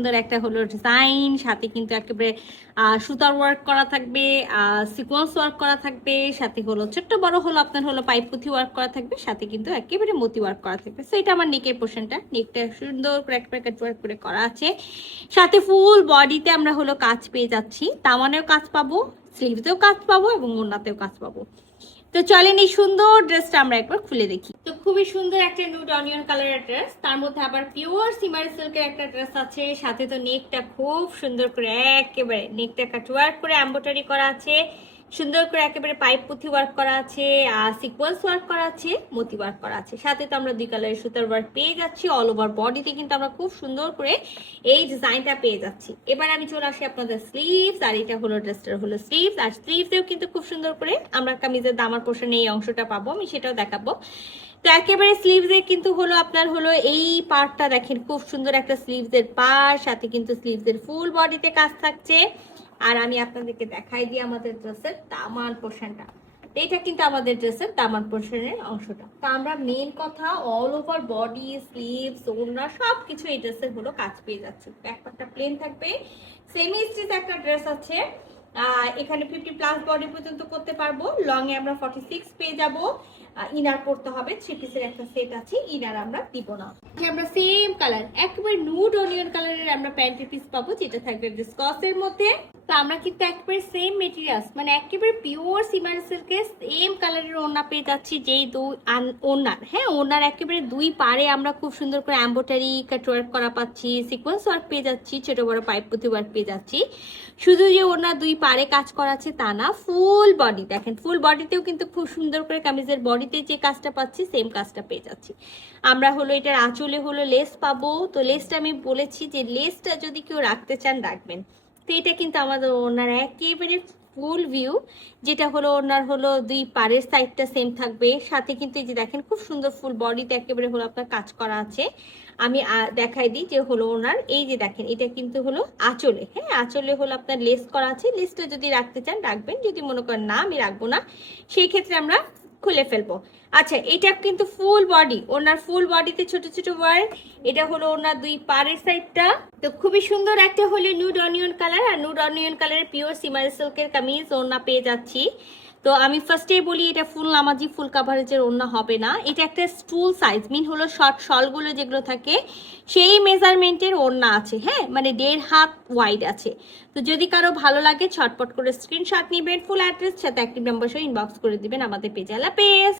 সুন্দর একটা হলো ডিজাইন, সাথে কিন্তু একেবারে সুতার ওয়ার্ক করা থাকবে, সিকোয়েন্স ওয়ার্ক করা থাকবে, সাথে হলো ছোট্ট বড় হলো আপনার হলো পাইপুথি ওয়ার্ক করা থাকবে, সাথে কিন্তু একেবারে মতি ওয়ার্ক করা থাকবে। সো এটা আমার নেকের পোর্শনটা, নেকটা সুন্দর করে একেবারে কাট ওয়ার্ক করে করা আছে। সাথে ফুল বডিতে আমরা হলো কাজ পেয়ে যাচ্ছি, দামানেও কাজ পাবো, স্লিভতেও কাজ পাবো এবং ওড়নাতেও কাজ পাবো। তো চলেন এই সুন্দর ড্রেসটা আমরা একবার খুলে দেখি। তো খুবই সুন্দর একটা নুড অনিয়ন কালারের ড্রেস, তার মধ্যে আবার পিওর সিমারি সিল্কের একটা ড্রেস আছে, সাথে তো নেকটা খুব সুন্দর করে একেবারে নেকটা কাটওয়ার্ক করে এমব্রয়ডারি করা আছে, সুন্দর করে একেবারে পাইপ পুঁথি ওয়ার্ক করা আছে, আর সিকোয়েন্স ওয়ার্ক করা আছে, মতি ওয়ার্ক করা আছে, সাথে তো আমরা 2 কালারের সুতার ওয়ার্ক পেয়ে যাচ্ছি। অল ওভার বডিতে কিন্তু আমরা খুব সুন্দর করে এই ডিজাইনটা পেয়ে যাচ্ছি। এবার আমি চলে আসি আপনাদের স্লিভস, আর এটা হলো ড্রেসটার হলো স্লিভস, আর স্লিভসেও কিন্তু খুব সুন্দর করে আমরা কামিজের দামার পোর্শনে এই অংশটা পাবো, আমি সেটাও দেখাবো। তো একেবারে স্লিভসে কিন্তু হলো আপনার হলো এই পার্টটা দেখেন, খুব সুন্দর একটা স্লিভসের পার, সাথে কিন্তু স্লিভসের ফুল বডিতে কাজ থাকছে। আর আমি আপনাদেরকে দেখাই দিই আমাদের ড্রেসের দামান পোর্শনটা। এটা কিন্তু আমাদের ড্রেসের দামান পোর্শনের অংশটা। তো আমরা মেন কথা অল ওভার বডি, স্লিভস, ওড়না সবকিছু এই ড্রেসের হলো কাজ পেয়ে যাচ্ছে। ব্যাকপার্টটা প্লেন থাকবে, সেমি স্টিচ একটা ড্রেস আছে। এখানে 50+ বডি পর্যন্ত করতে পারবো, লং এ আমরা 46 পেয়ে যাব। ইনার করতে হবে, 3 পিসের একটা সেট আছে, ইনার আমরা দিব না। আমরা সেম কালার একেবারে নুড অনিয়ন কালারের আমরা প্যান্টের পিস পাবো, যেটা থাকবে ভিসকসের মধ্যে। তো আমরা কিন্তু একেবারে সেম মেটেরিয়ালস, মানে একেবারে পিওর সিমারি সিল্কের সেম কালারের ওড়না পেয়ে যাচ্ছি, যেই ওড়নার, হ্যাঁ ওড়নার একেবারে 2 পারে আমরা খুব সুন্দর করে এমব্রয়ডারি কাটওয়ার্ক করা পাচ্ছি, সিকোয়েন্স ওয়ার্ক পেয়ে যাচ্ছি, ছোট বড় পাইপ পুঁথি ওয়ার্ক পেয়ে যাচ্ছি। শুধু যে ওড়নার 2 পারে কাজ করা আছে তা না, ফুল বডি দেখেন, ফুল বডিতেও কিন্তু খুব সুন্দর করে কামিজের বডিতে যে কাজটা পাচ্ছি সেম কাজটা পেয়ে যাচ্ছি। আমরা হলো এটার আঁচলে হলো লেস পাবো। তো লেসটা আমি বলেছি যে লেসটা যদি কেউ রাখতে চান রাখবেন। তো এটা কিন্তু আমাদের ওনার একেবারে ফুল ভিউ, যেটা হলো ওনার হলো 2 পারের সাইডটা সেম থাকবে, সাথে কিন্তু এই যে দেখেন খুব সুন্দর ফুল বডিতে একেবারে হলো আপনার কাজ করা আছে। আমি দেখাই দিই যে হলো ওনার এই যে দেখেন, এটা কিন্তু হলো আঁচলে, হ্যাঁ আঁচলে হলো আপনার লেস করা আছে। লেসটা যদি রাখতে চান রাখবেন, যদি মনে করেন না আমি রাখবো না, সেই ক্ষেত্রে আমরা খুলে ফেলবো। আচ্ছা, এটা কিন্তু ফুল বডি, ওনার ফুল বডিতে ছোট ছোট ওয়ার্ক। এটা হলো ওনার 2 পারের সাইডটা। তো খুবই সুন্দর একটা হলো নুড অনিয়ন কালার, আর নুড অনিয়ন কালারের পিওর সিমারি সিল্কের কামিজ ওড়না পেয়ে যাচ্ছি। তো আমি ফার্স্টেই বলি এটা ফুল নামাজি ফুল কাভারেজের ওড়না হবে না, এটা একটা স্টুল সাইজ, মিন হলো শর্ট শলগুলো যেগুলো থাকে সেই মেজারমেন্টের ওড়না আছে, হ্যাঁ মানে 1.5 হাত ওয়াইড আছে। তো যদি কারো ভালো লাগে ছটপট করে স্ক্রিনশট নেবেন, ফুল অ্যাড্রেস সাথে অ্যাক্টিভ নাম্বার সহ ইনবক্স করে দিবেন আমাদের পেজে। আল্লাহ হাফেজ।